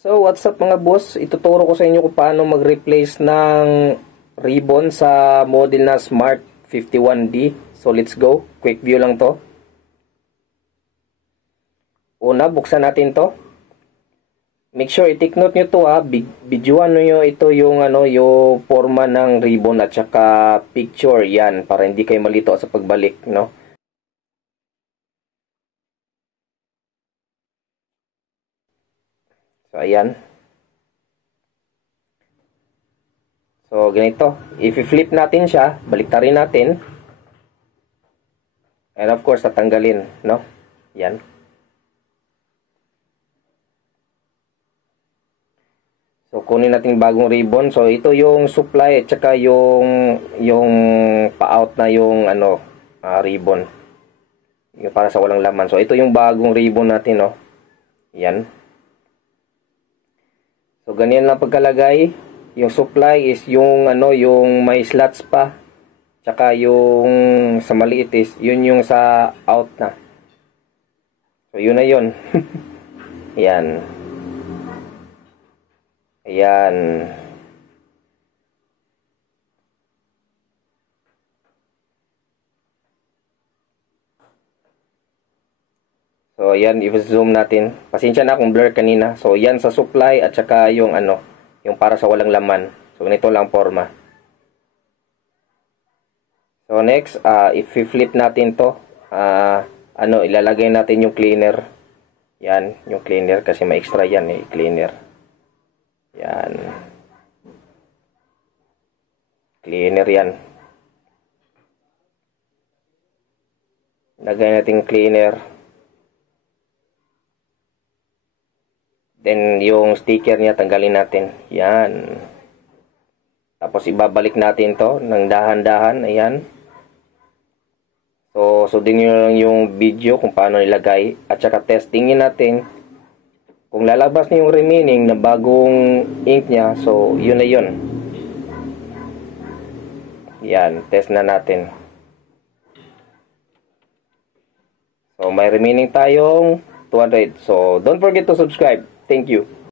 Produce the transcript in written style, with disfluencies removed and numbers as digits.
So, what's up mga boss? Ituturo ko sa inyo kung paano mag-replace ng ribbon sa model na Smart 51D. So, let's go. Quick view lang to. Una, buksan natin to. Make sure i-take note nyo to ha. Videoan nyo ito yung, yung forma ng ribbon at saka picture. Yan, para hindi kayo malito sa pagbalik, no? So, ayan. So, ganito. If-flip natin siya, baliktarin natin. And of course, tatanggalin, no? Yan. So, kunin natin bagong ribbon. So, ito yung supply at saka yung pa-out na yung, ribbon. Yung para sa walang laman. So, ito yung bagong ribbon natin, no? Yan. So, ganyan lang pagkalagay. Yung supply is yung yung may slots pa. Tsaka yung sa maliit is yun yung sa out na. So, yun na yun. Yan. Ayan. So, ayan, i-zoom natin. Pasensya na kung blur kanina. So, yan sa supply at saka yung yung para sa walang laman. So, ganito lang forma. So, next, if-flip natin to, ilalagay natin yung cleaner. Yan, yung cleaner kasi may extra yan cleaner. Yan. Cleaner yan. Lagay natin cleaner. Then, yung sticker niya, tanggalin natin. Yan. Tapos, ibabalik natin to ng dahan-dahan. Ayan. So, sundin nyo lang yung video kung paano nilagay. At saka, testingin natin kung lalabas na yung remaining na bagong ink niya. So, yun na yun. Yan. Test na natin. So, may remaining tayong 200. So, don't forget to subscribe. Thank you.